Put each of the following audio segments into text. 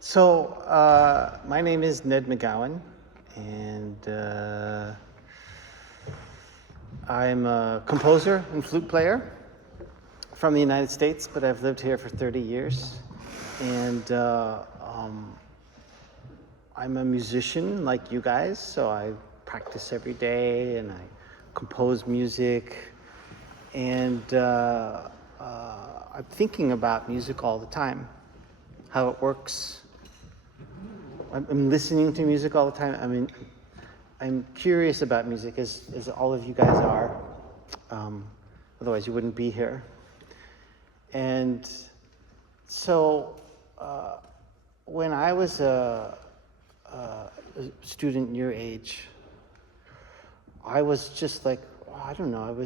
My name is Ned McGowan, and I'm a composer and flute player from the United States, but I've lived here for 30 years. And I'm a musician like you guys, so I practice every day and I compose music. And I'm thinking about music all the time, how it works. I'm listening to music all the time. I mean, I'm curious about music, as all of you guys are. Otherwise, you wouldn't be here. And so, when I was a student your age, I was just like, I don't know.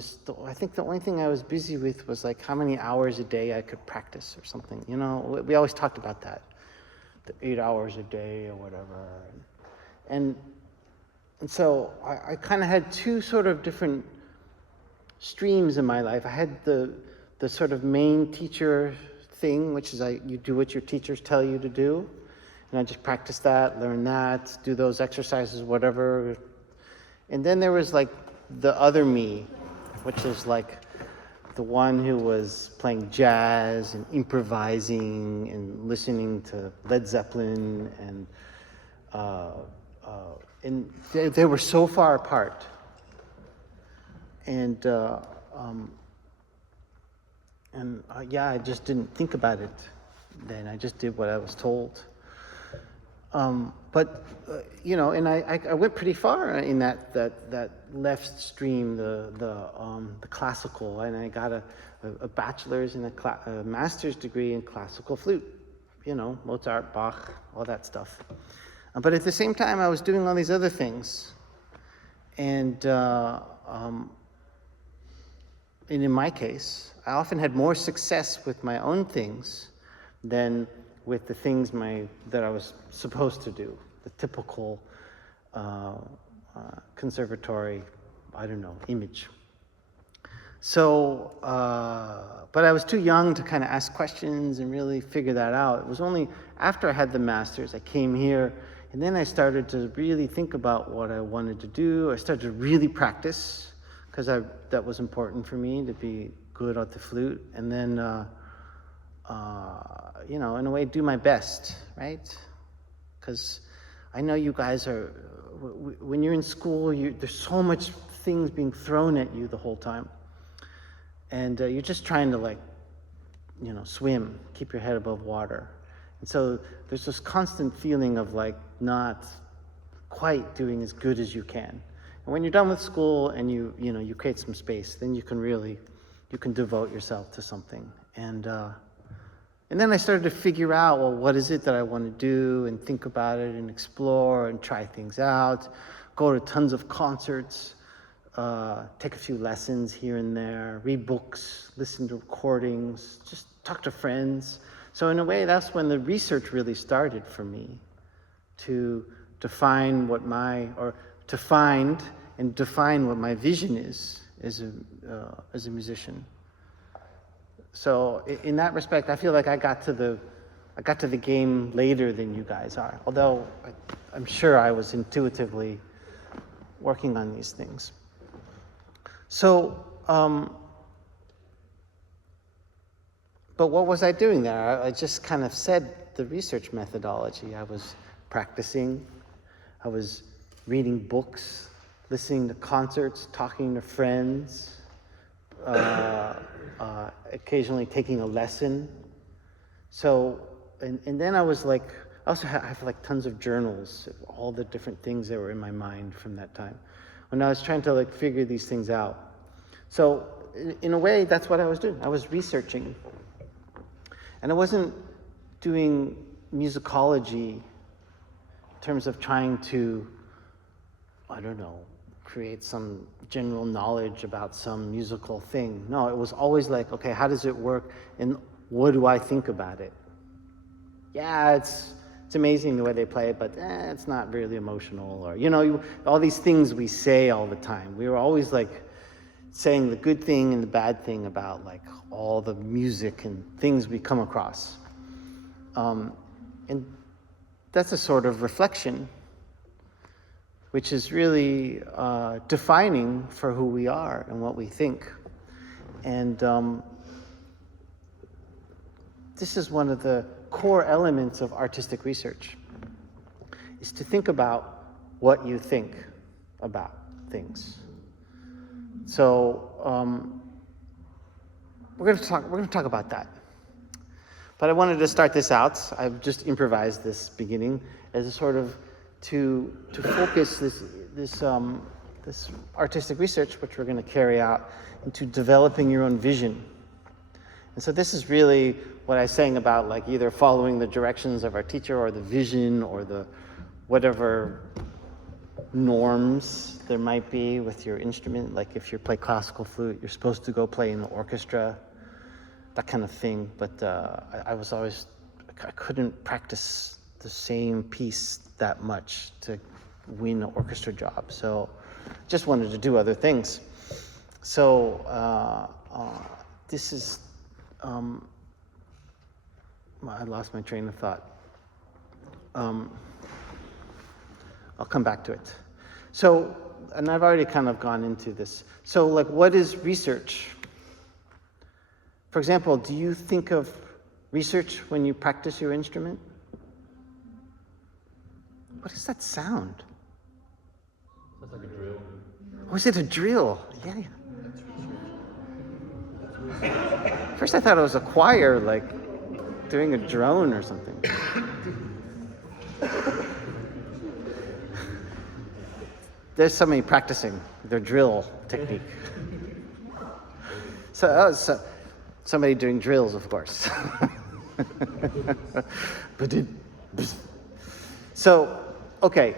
I think the only thing I was busy with was like how many hours a day I could practice or something. You know, we always talked about that, the 8 hours a day or whatever. And so I kind of had two sort of different streams in my life. I had the sort of main teacher thing, which is you do what your teachers tell you to do. And I just practice that, learn that, do those exercises, whatever. And then there was like the other me, which is like the one who was playing jazz and improvising and listening to Led Zeppelin, and they were so far apart. And I just didn't think about it then. I just did what I was told. And I went pretty far in that left stream, the classical, and I got a bachelor's and a master's degree in classical flute. You know, Mozart, Bach, all that stuff. But at the same time, I was doing all these other things, and in my case, I often had more success with my own things than with the things that I was supposed to do, the typical conservatory, image. So, but I was too young to kind of ask questions and really figure that out. It was only after I had the master's, I came here, and then I started to really think about what I wanted to do. I started to really practice, because that was important for me, to be good at the flute. And then, in a way, do my best, right? Because I know you guys are, when you're in school, there's so much things being thrown at you the whole time. And you're just trying to swim, keep your head above water. And so there's this constant feeling of not quite doing as good as you can. And when you're done with school and you create some space, then you can devote yourself to something. And then I started to figure out, well, what is it that I want to do, and think about it and explore and try things out, go to tons of concerts, take a few lessons here and there, read books, listen to recordings, just talk to friends. So in a way, that's when the research really started for me, to find what my vision is as a musician. So in that respect, I feel like I got to the game later than you guys are, although I'm sure I was intuitively working on these things. So, but what was I doing there? I just kind of said the research methodology. I was practicing, I was reading books, listening to concerts, talking to friends, occasionally taking a lesson. So, and then I was I have tons of journals, all the different things that were in my mind from that time, when I was trying to figure these things out. So, in a way, that's what I was doing. I was researching. And I wasn't doing musicology in terms of trying to, create some general knowledge about some musical thing. No, it was always okay, how does it work, and what do I think about it? Yeah, it's amazing the way they play it, but it's not really emotional, or all these things we say all the time. We were always saying the good thing and the bad thing about all the music and things we come across. And that's a sort of reflection, which is really defining for who we are and what we think. And this is one of the core elements of artistic research, is to think about what you think about things. So we're going to talk about that. But I wanted to start this out. I've just improvised this beginning as a sort of to focus this artistic research, which we're going to carry out, into developing your own vision. And so this is really what I was saying about, like, either following the directions of our teacher or the vision or the whatever norms there might be with your instrument. Like if you play classical flute, you're supposed to go play in the orchestra, that kind of thing. But I couldn't practice the same piece that much to win an orchestra job. So just wanted to do other things. So this is, I lost my train of thought. I'll come back to it. So, and I've already kind of gone into this. So, like, what is research? For example, do you think of research when you practice your instrument? What is that sound? Sounds like a drill. Oh, is it a drill? Yeah. First I thought it was a choir, like, doing a drone or something. There's somebody practicing their drill technique. So somebody doing drills, of course. So, okay.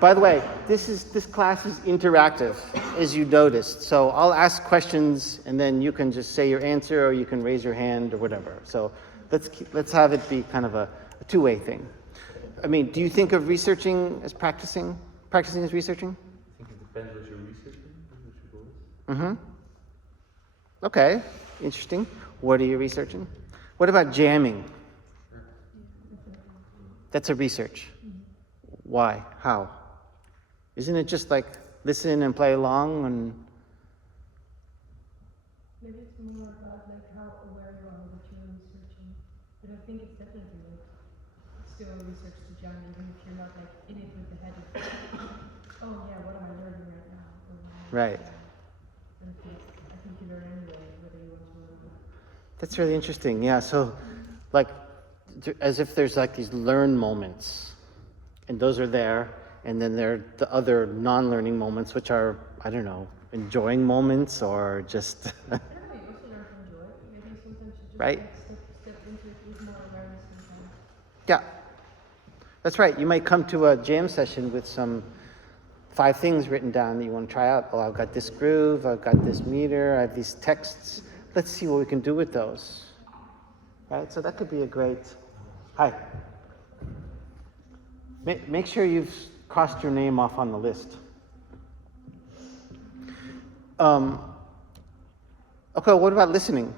By the way, this class is interactive, as you noticed. So I'll ask questions, and then you can just say your answer, or you can raise your hand, or whatever. So let's have it be kind of a two-way thing. I mean, do you think of researching as practicing? Practicing as researching? I think it depends what you're researching, what your goal is. Mm-hmm. Okay, interesting. What are you researching? What about jamming? That's a research. Why? How? Isn't it just like listen and play along and? Maybe it's more about like how aware you are of what you're researching. But I think it's definitely like still research to jam, even if you're not like in it with the head of, oh yeah, what am I learning right now? Right. I think you learn anyway, whether you want to or not. That's really interesting. Yeah. So, like, as if there's like these learn moments, and those are there. And then there are the other non-learning moments, which are, I don't know, enjoying moments or just. I don't know, you also learn to enjoy it. Maybe sometimes you just Right. like step into it with more awareness sometimes. Yeah, that's right. You might come to a jam session with some 5 things written down that you want to try out. Oh, I've got this groove, I've got this meter, I have these texts. Let's see what we can do with those. Right? So that could be a great. Hi. Make sure you've crossed your name off on the list. Okay, what about listening?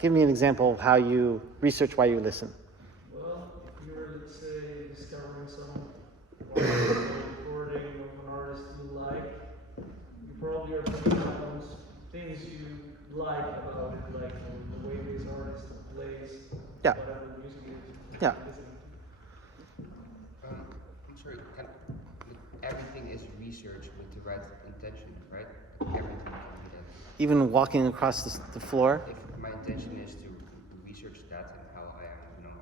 Give me an example of how you research why you listen. Well, if you were, let's say, discovering some recording of an artist you like, you probably are picking up on things you like about it, like the way this artist plays, Yeah. whatever the music is. Yeah. I'm sorry, everything is research with the right intention, right? Everything can be that. Even walking across the floor? If my intention is to research that and how I am,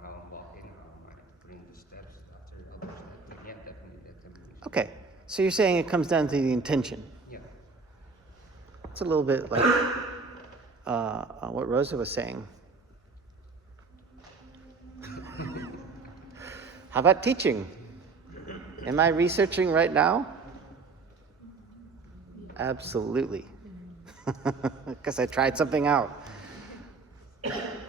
how I'm walking, how I'm putting the steps after the other step, yeah, definitely that can be research. Okay, so you're saying it comes down to the intention. Yeah. It's a little bit like what Rosa was saying. How about teaching? Am I researching right now? Absolutely. Because I tried something out.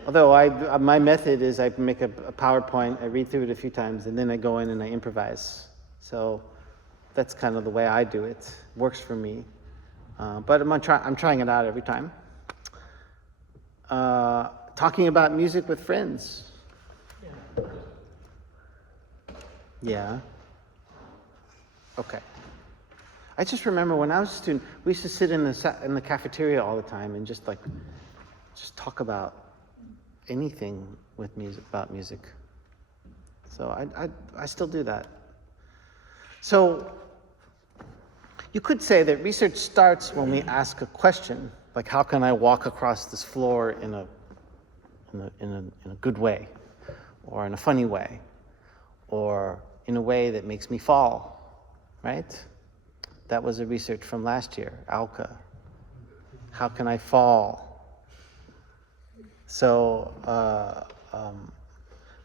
Although my method is I make a PowerPoint, I read through it a few times, and then I go in and I improvise. So that's kind of the way I do it. Works for me. But I'm trying it out every time. Talking about music with friends. Yeah. Yeah. Okay. I just remember when I was a student, we used to sit in the cafeteria all the time and just talk about anything with music, about music. So I still do that. So you could say that research starts when we ask a question, like how can I walk across this floor in a good way, or in a funny way, or in a way that makes me fall, right? That was a research from last year, Alka. How can I fall? So,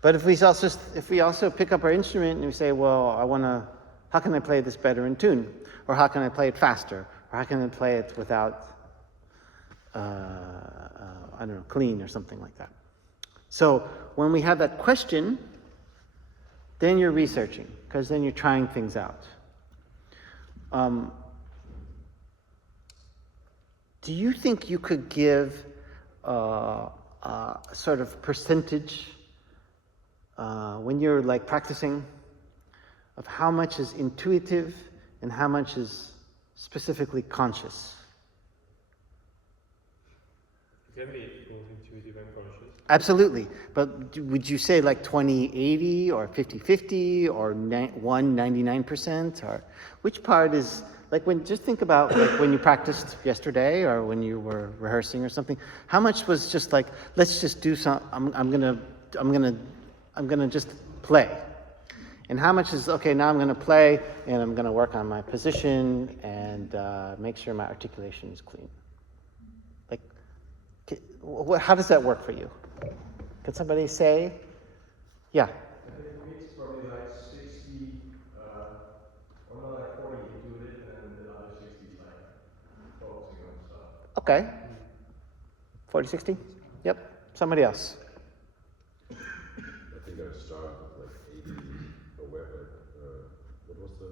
but if we also pick up our instrument and we say, well, how can I play this better in tune? Or how can I play it faster? Or how can I play it without, I don't know, clean or something like that. So when we have that question, then you're researching, because then you're trying things out. Do you think you could give a sort of percentage when you're like practicing of how much is intuitive and how much is specifically conscious? It can be both intuitive and conscious. Absolutely. But would you say like 20-80 or 50-50 or 99%? Or which part is, like just think about like when you practiced yesterday or when you were rehearsing or something, how much was just like, let's just do some, I'm gonna just play. And how much is, okay, now I'm gonna play and I'm gonna work on my position and make sure my articulation is clean. Like, how does that work for you? Can somebody say? Yeah. I think for me it's probably like 60, or not like 40 intuitive, and the other 60 is like focusing on stuff. Okay. 40-60? Yep. Somebody else. I think I started with like 80 aware, what was the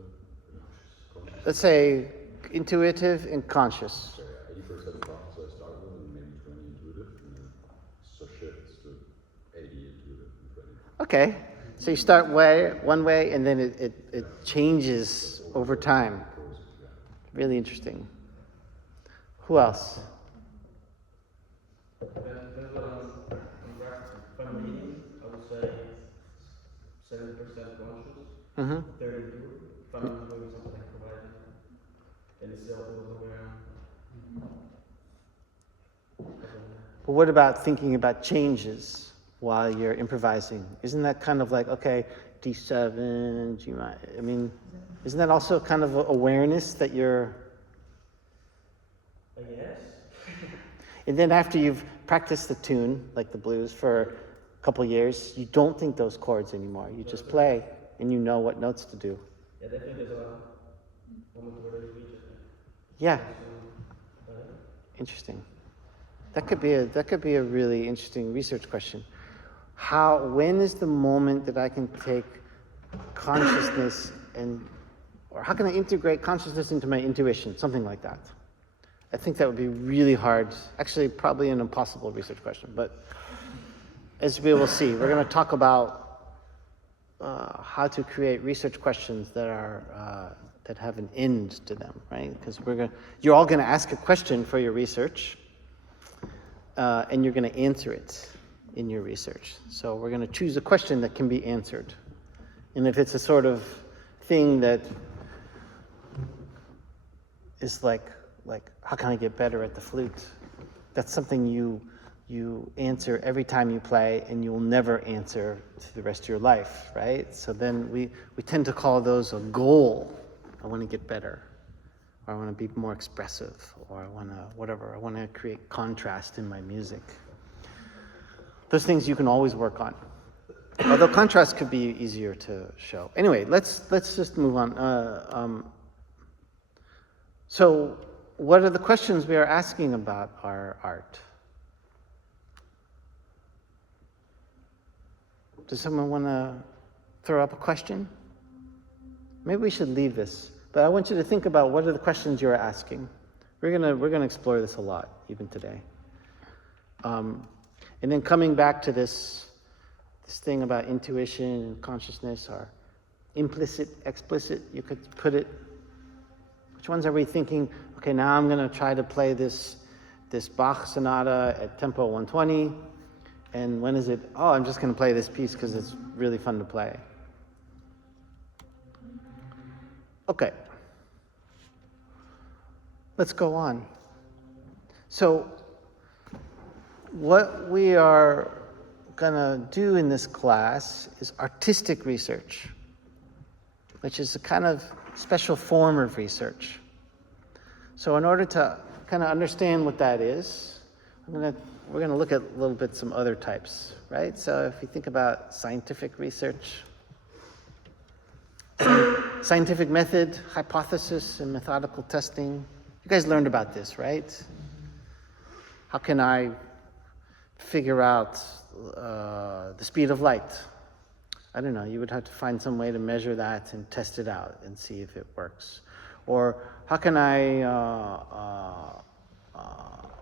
conscious? Let's say intuitive and conscious. So 80% conscious I start with, and maybe 20 intuitive, and then so shifts to 80 intuitive and 20. Okay. So you start one way and then it changes over time. Really interesting. Who else? That's what I'm reading. I would say 70% conscious, Mm-hmm. 30 intuitive. If I'm doing something like providing, and it's still aware. But what about thinking about changes while you're improvising? Isn't that kind of like, okay, D7, G minor, I mean, isn't that also kind of awareness that you're... Yes. And then after you've practiced the tune, like the blues, for a couple years, you don't think those chords anymore. You just play and you know what notes to do. Yeah, definitely there's a moment where you reach it. Yeah, interesting. That could be a really interesting research question. When is the moment that I can take consciousness or how can I integrate consciousness into my intuition? Something like that. I think that would be really hard, actually probably an impossible research question, but as we will see, we're going to talk about how to create research questions that have an end to them, right? Because you're all going to ask a question for your research, and you're going to answer it in your research. So we're going to choose a question that can be answered. And if it's a sort of thing that is like how can I get better at the flute? That's something you answer every time you play, and you will never answer to the rest of your life, right? So then we tend to call those a goal. I want to get better, or I want to be more expressive, or I want to create contrast in my music. Those things you can always work on. Although contrast could be easier to show. Anyway, let's just move on. So what are the questions we are asking about our art? Does someone want to throw up a question? Maybe we should leave this, but I want you to think about what are the questions you're asking. We're gonna explore this a lot, even today. And then coming back to this thing about intuition and consciousness, or implicit, explicit, you could put it. Which ones are we thinking? Okay, now I'm going to try to play this Bach sonata at tempo 120. And when is it? Oh, I'm just going to play this piece because it's really fun to play. Okay. Let's go on. So, what we are going to do in this class is artistic research, which is a kind of special form of research. So in order to kind of understand what that is, we're going to look at a little bit some other types, right? So if you think about scientific research, scientific method, hypothesis, and methodical testing. You guys learned about this, right? How can I figure out the speed of light? I don't know, you would have to find some way to measure that and test it out and see if it works. Or how can I,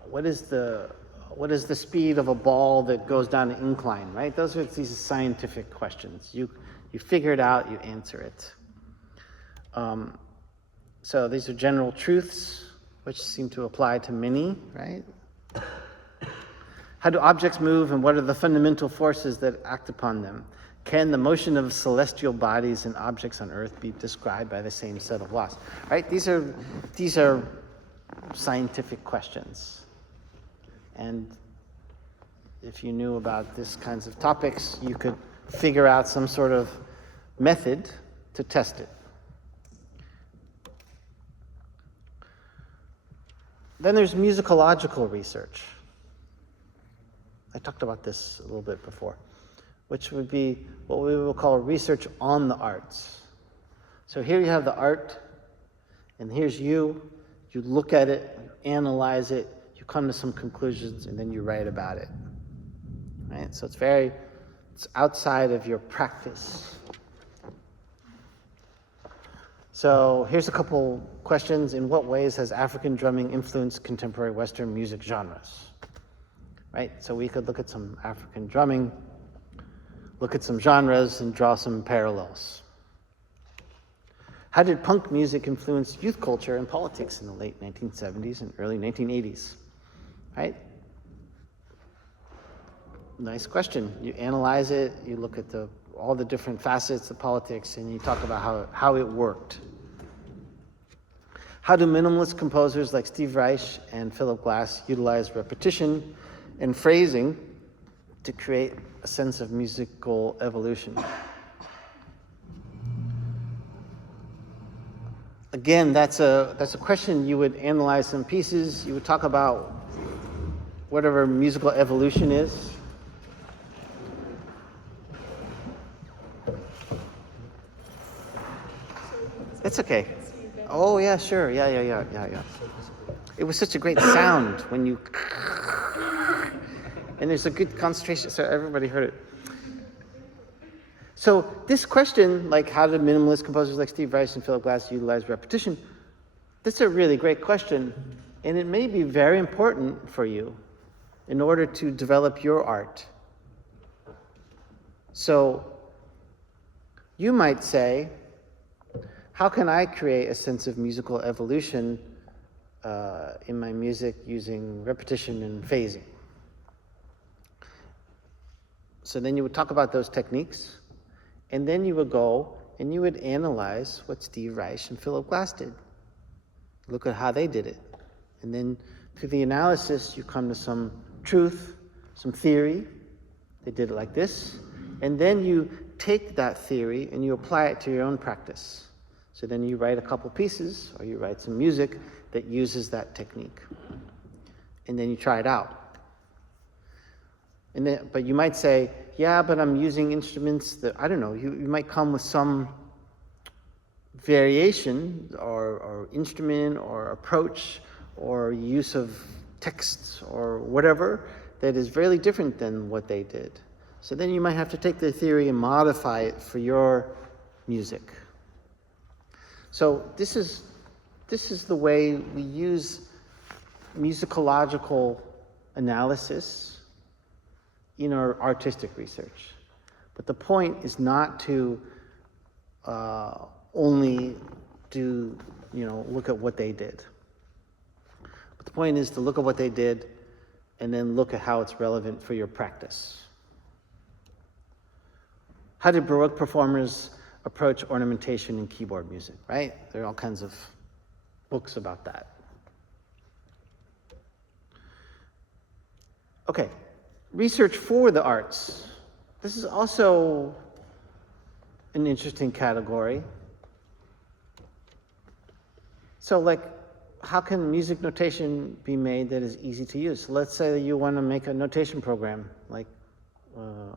what is the speed of a ball that goes down an incline, right? Those are these scientific questions. You figure it out, you answer it. So these are general truths, which seem to apply to many, right? How do objects move, and what are the fundamental forces that act upon them? Can the motion of celestial bodies and objects on Earth be described by the same set of laws? Right? These are scientific questions. And if you knew about these kinds of topics, you could figure out some sort of method to test it. Then there's musicological research. I talked about this a little bit before, which would be what we will call research on the arts. So here you have the art, and here's you look at it, you analyze it, you come to some conclusions, and then you write about it. Right? So it's outside of your practice. So here's a couple questions. In what ways has African drumming influenced contemporary Western music genres? Right? So we could look at some African drumming, look at some genres, and draw some parallels. How did punk music influence youth culture and politics in the late 1970s and early 1980s? Right? Nice question. You analyze it, you look at all the different facets of politics, and you talk about how it worked. How do minimalist composers like Steve Reich and Philip Glass utilize repetition and phrasing to create a sense of musical evolution? Again, that's a question. You would analyze some pieces, you would talk about whatever musical evolution is. It's okay. Oh yeah, sure. Yeah. It was such a great sound when you, and there's a good concentration, so everybody heard it. So this question, like how did minimalist composers like Steve Reich and Philip Glass utilize repetition? That's a really great question, and it may be very important for you in order to develop your art. So you might say, how can I create a sense of musical evolution in my music using repetition and phasing? So then you would talk about those techniques, and then you would go and you would analyze what Steve Reich and Philip Glass did. Look at how they did it. And then through the analysis, you come to some truth, some theory. They did it like this. And then you take that theory and you apply it to your own practice. So then you write a couple pieces, or you write some music that uses that technique. And then you try it out. But you might say, yeah, but I'm using instruments that, I don't know, you might come with some variation or instrument or approach or use of texts or whatever that is very different than what they did. So then you might have to take the theory and modify it for your music. So this is the way we use musicological analysis in our artistic research. But the point is not to only do, look at what they did. But the point is to look at what they did and then look at how it's relevant for your practice. How did Baroque performers approach ornamentation in keyboard music, right? There are all kinds of books about that. Okay, research for the arts. This is also an interesting category. So how can music notation be made that is easy to use? So let's say you want to make a notation program,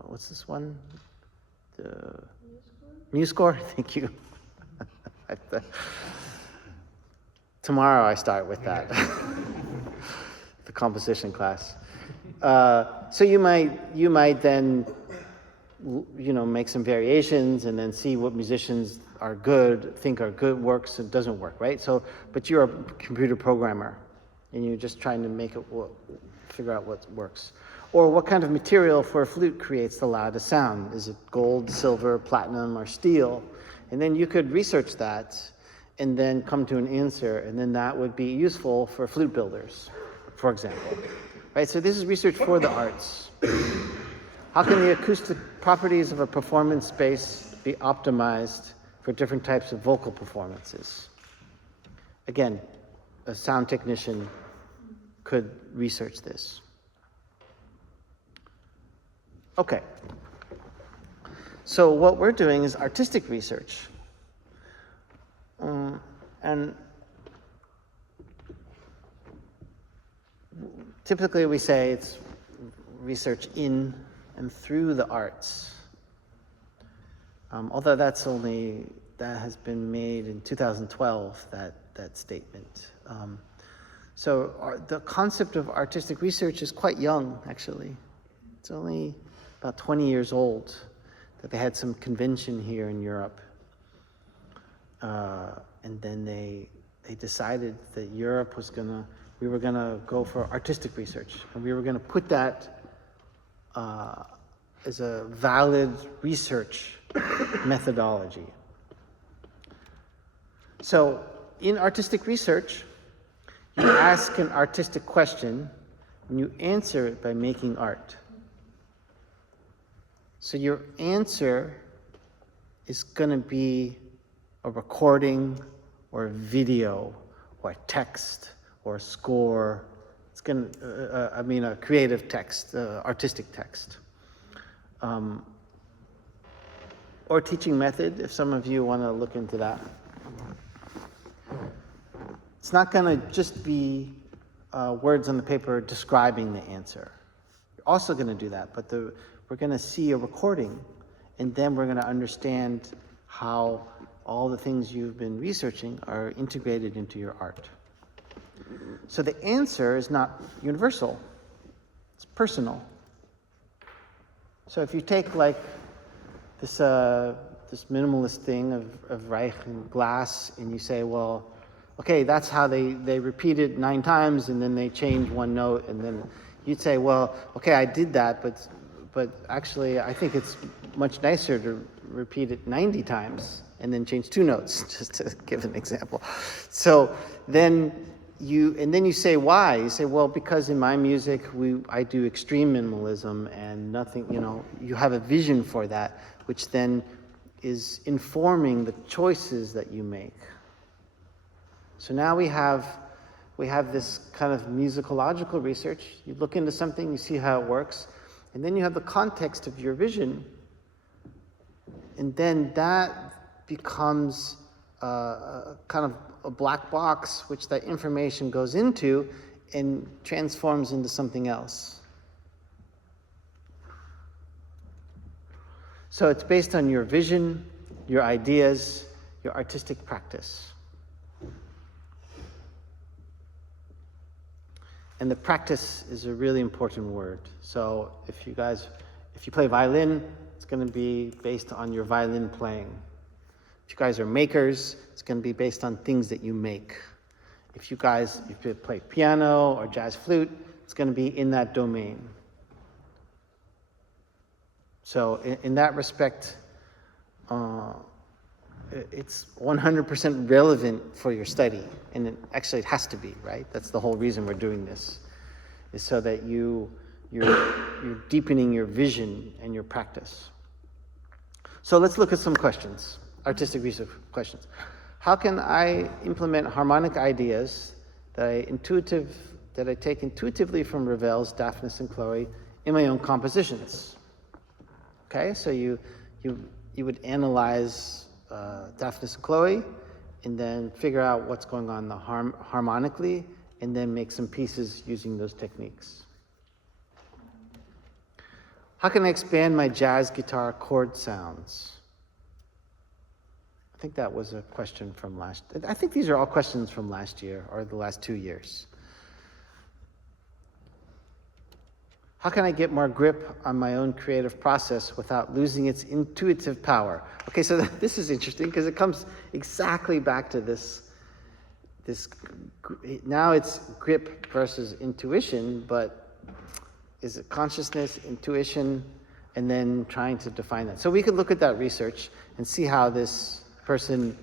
what's this one? The MuseScore? Thank you. Tomorrow I start with that, the composition class. So you might then, make some variations and then see what musicians think are good works and doesn't work, right? But you're a computer programmer and you're just trying to figure out what works. Or what kind of material for a flute creates the loudest sound? Is it gold, silver, platinum, or steel? And then you could research that and then come to an answer, and then that would be useful for flute builders, for example. Right, so this is research for the arts. How can the acoustic properties of a performance space be optimized for different types of vocal performances? Again, a sound technician could research this. Okay. So what we're doing is artistic research. And typically we say it's research in and through the arts. Although that has been made in 2012, that statement. So the concept of artistic research is quite young, actually. It's only about 20 years old that they had some convention here in Europe. And then they decided that we were gonna go for artistic research, and we were gonna put that as a valid research methodology. So in artistic research, you ask an artistic question and you answer it by making art. So your answer is going to be a recording or a video or a text or a score. It's going to, a creative text, artistic text. Or teaching method, if some of you want to look into that. It's not going to just be words on the paper describing the answer. You're also going to do that, but we're going to see a recording, and then we're going to understand how all the things you've been researching are integrated into your art. So the answer is not universal, it's personal. So if you take this minimalist thing of Reich and Glass, and you say, well, okay, that's how they repeat it 9 times, and then they change one note, and then you'd say, well, okay, I did that, but actually I think it's much nicer to repeat it 90 times and then change 2 notes, just to give an example. So then you say why? You say, well, because in my music I do extreme minimalism and nothing, you have a vision for that, which then is informing the choices that you make. So now we have this kind of musicological research. You look into something, you see how it works, and then you have the context of your vision, and then that becomes kind of a black box which that information goes into and transforms into something else. So it's based on your vision, your ideas, your artistic practice. And the practice is a really important word. So if you play violin, it's going to be based on your violin playing. If you guys are makers, it's going to be based on things that you make. If you play piano or jazz flute, it's going to be in that domain. So in that respect, it's 100% relevant for your study, and actually it has to be, right? That's the whole reason we're doing this, is so that you're deepening your vision and your practice. So let's look at some questions, artistic research questions. How can I implement harmonic ideas that I take intuitively from Ravel's Daphnis and Chloe in my own compositions? Okay, so you would analyze Daphnis and Chloe, and then figure out what's going on harmonically, and then make some pieces using those techniques. How can I expand my jazz guitar chord sounds? I think that was a question from I think these are all questions from last year or the last 2 years. How can I get more grip on my own creative process without losing its intuitive power? Okay, so this is interesting because it comes exactly back to this. Now it's grip versus intuition, but is it consciousness, intuition, and then trying to define that? So we could look at that research and see how this person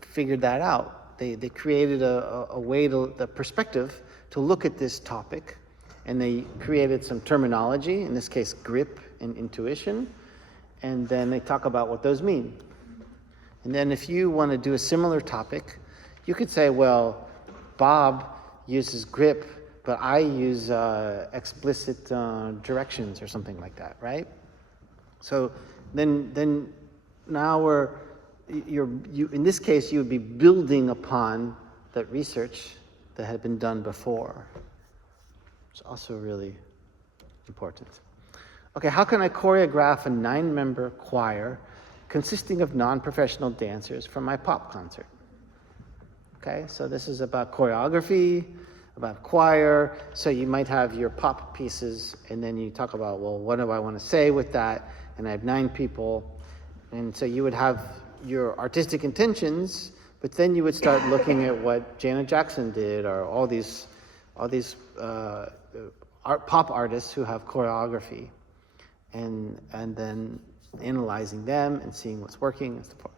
figured that out. They created a perspective to look at this topic, and they created some terminology, in this case grip and intuition, and then they talk about what those mean. And then if you want to do a similar topic, you could say, well, Bob uses grip, but I use explicit directions or something like that, right? So then now in this case, you would be building upon that research that had been done before. It's also really important. Okay, how can I choreograph a 9-member choir consisting of non-professional dancers for my pop concert? Okay, so this is about choreography, about choir. So you might have your pop pieces, and then you talk about, well, what do I want to say with that? And I have 9 people. And so you would have your artistic intentions, but then you would start looking at what Janet Jackson did, or all these pop artists who have choreography, and then analyzing them and seeing what's working and so forth.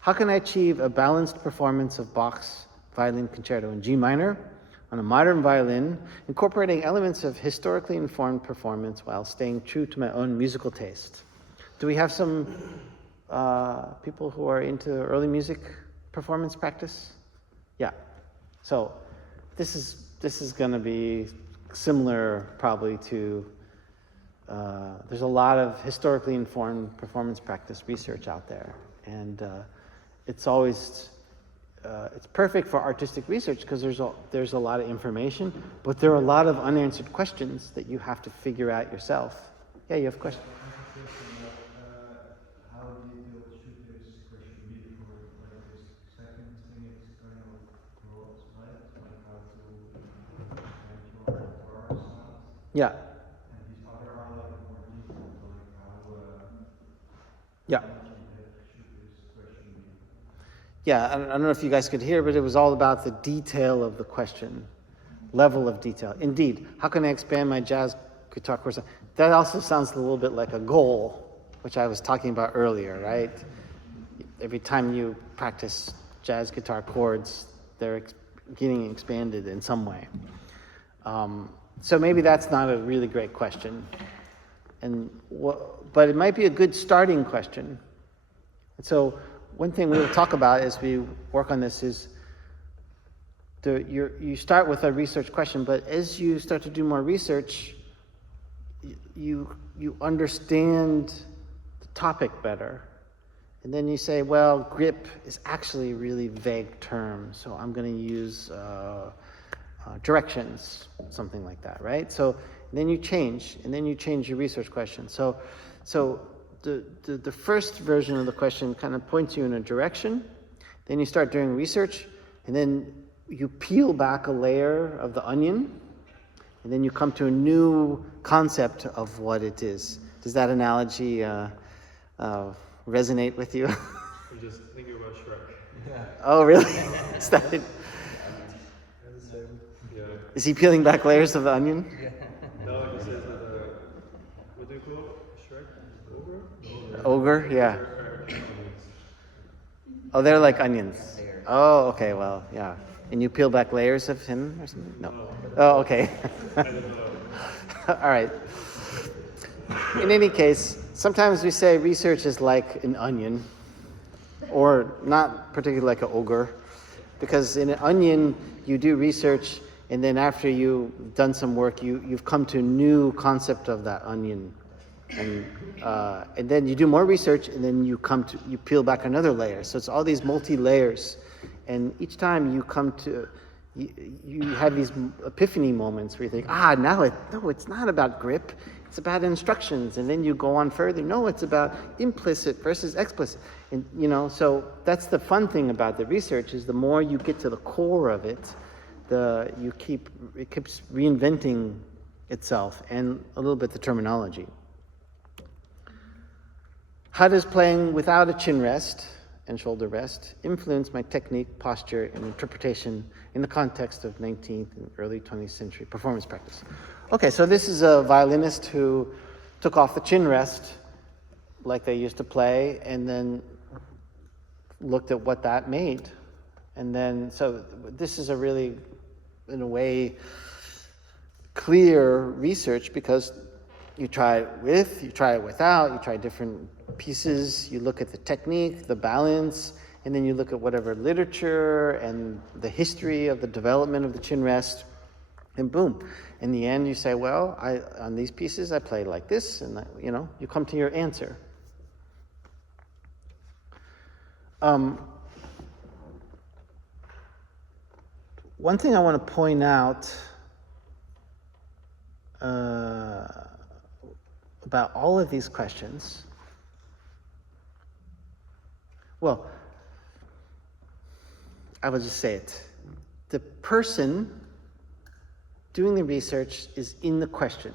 How can I achieve a balanced performance of Bach's Violin Concerto in G minor on a modern violin, incorporating elements of historically informed performance while staying true to my own musical taste? Do we have some people who are into early music performance practice? Yeah. So this is going to be similar probably to, there's a lot of historically informed performance practice research out there. And it's always, it's perfect for artistic research because there's a lot of information, but there are a lot of unanswered questions that you have to figure out yourself. Yeah, you have a question? How detailed should this question be for like this second thing? It's kind of broad, right? Like how to expand your guitar sound. Yeah. And these other are like more detailed, like how Yeah. should this question be? Yeah, I don't know if you guys could hear, but it was all about the detail of the question, level of detail. Indeed, how can I expand my jazz guitar course? That also sounds a little bit like a goal, which I was talking about earlier, right? Every time you practice jazz guitar chords, they're getting expanded in some way. So maybe that's not a really great question, but it might be a good starting question. And so one thing we will talk about as we work on this is you start with a research question, but as you start to do more research, you understand the topic better. And then you say, well, grip is actually a really vague term, so I'm going to use directions, something like that, right? So then you change, and then you change your research question. So the first version of the question kind of points you in a direction, then you start doing research, and then you peel back a layer of the onion, and then you come to a new concept of what it is. Does that analogy resonate with you? I'm just thinking about Shrek. Oh, really? Is that it? Yeah. Is he peeling back layers of the onion? No, he says that, what do you call it? Shrek? Ogre? Ogre, yeah. Oh, they're like onions. Oh, okay, well, yeah. And you peel back layers of him or something? No. Oh, okay. I don't know. All right. In any case, sometimes we say research is like an onion, or not particularly like an ogre, because in an onion, you do research, and then after you've done some work, you've come to a new concept of that onion. And then you do more research, and then you peel back another layer. So it's all these multi-layers. And each time you come to, you have these epiphany moments where you think, no, it's not about grip. It's about instructions. And then you go on further. No, it's about implicit versus explicit. And, so that's the fun thing about the research is the more you get to the core of it, it keeps reinventing itself and a little bit the terminology. How does playing without a chin rest and shoulder rest influence my technique, posture, and interpretation in the context of 19th and early 20th century performance practice? Okay, so this is a violinist who took off the chin rest like they used to play and then looked at what that made. And then, so this is a really, in a way, clear research because you try it with, you try it without, you try different pieces, you look at the technique, the balance, and then you look at whatever literature and the history of the development of the chin rest, and boom. In the end, you say, well, on these pieces, I play like this, and you come to your answer. One thing I want to point out about all of these questions, well, I will just say it. The person doing the research is in the question,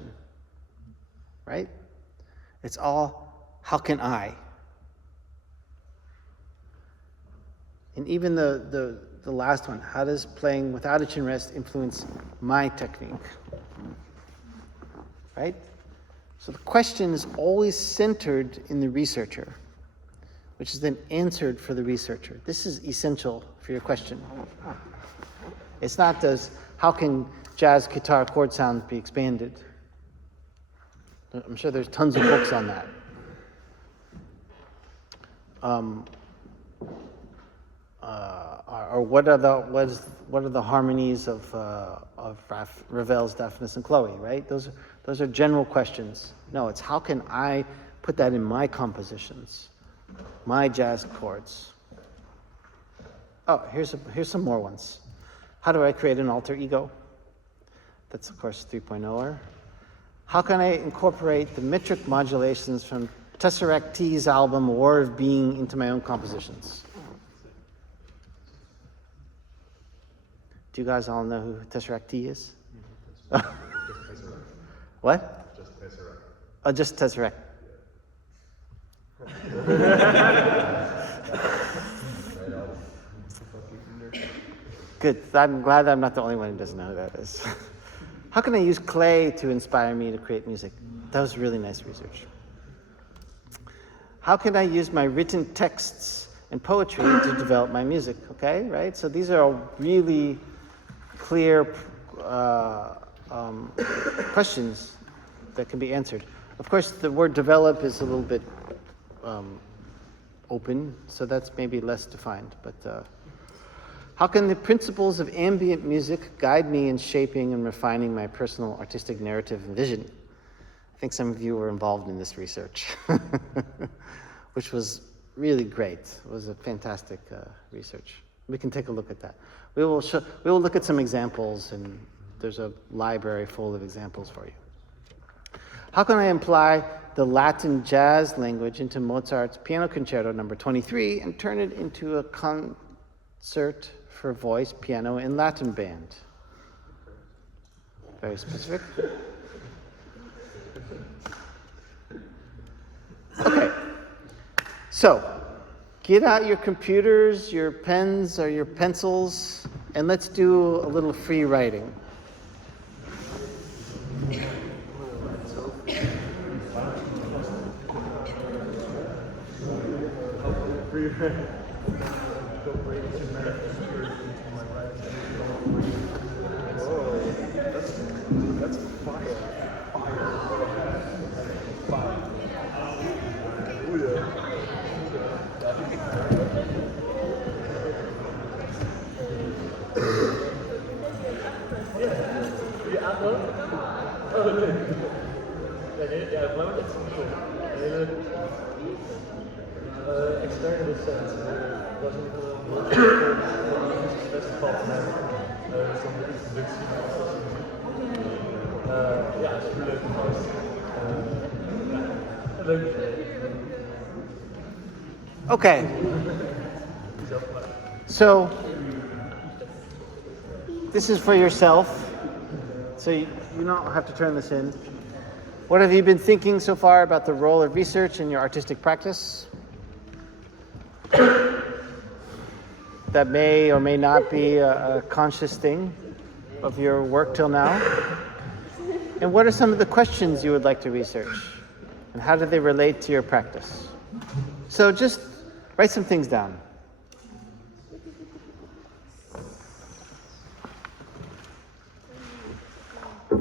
right? It's all, how can I? And even the last one, how does playing without a chin rest influence my technique? Right? So the question is always centered in the researcher, which is then answered for the researcher. This is essential for your question. It's not how can jazz guitar chord sounds be expanded? I'm sure there's tons of books on that. Or what are the harmonies of Ravel's Deafness and Chloe, right? Those are general questions. No, it's how can I put that in my compositions, my jazz chords. Oh, here's some more ones. How do I create an alter ego? That's of course 3.0. How can I incorporate the metric modulations from Tesseract T's album War of Being into my own compositions? Do you guys all know who Tesseract T is? What? Just Tesseract. Oh, just Tesseract. Good. I'm glad I'm not the only one who doesn't know who that is. How can I use clay to inspire me to create music? That was really nice research. How can I use my written texts and poetry to develop my music? Okay, right? So these are all really clear questions that can be answered. Of course, the word develop is a little bit open, so that's maybe less defined. But how can the principles of ambient music guide me in shaping and refining my personal artistic narrative and vision? I think some of you were involved in this research, which was really great. It was a fantastic research. We can take a look at that. We will look at some examples, and there's a library full of examples for you. How can I apply the Latin jazz language into Mozart's Piano Concerto No. 23 and turn it into a concert for voice, piano, and Latin band? Very specific. Okay, so get out your computers, your pens, or your pencils, and let's do a little free writing. incorporate to manifest spirit into my writing. Whoa, that's fire. Fire. Oh yeah. Je aandoen? Oh, leuk. Ja, voor mij wordt het super cool. Hele externe docent. Dat is ook een workshop festival te hebben. Zo'n introductie naar klassieke muziek. Ja, super leuke gast. Ja, leuk. Okay. So, this is for yourself. So you don't have to turn this in. What have you been thinking so far about the role of research in your artistic practice? That may or may not be a conscious thing of your work till now. And what are some of the questions you would like to research? And how do they relate to your practice? So just write some things down.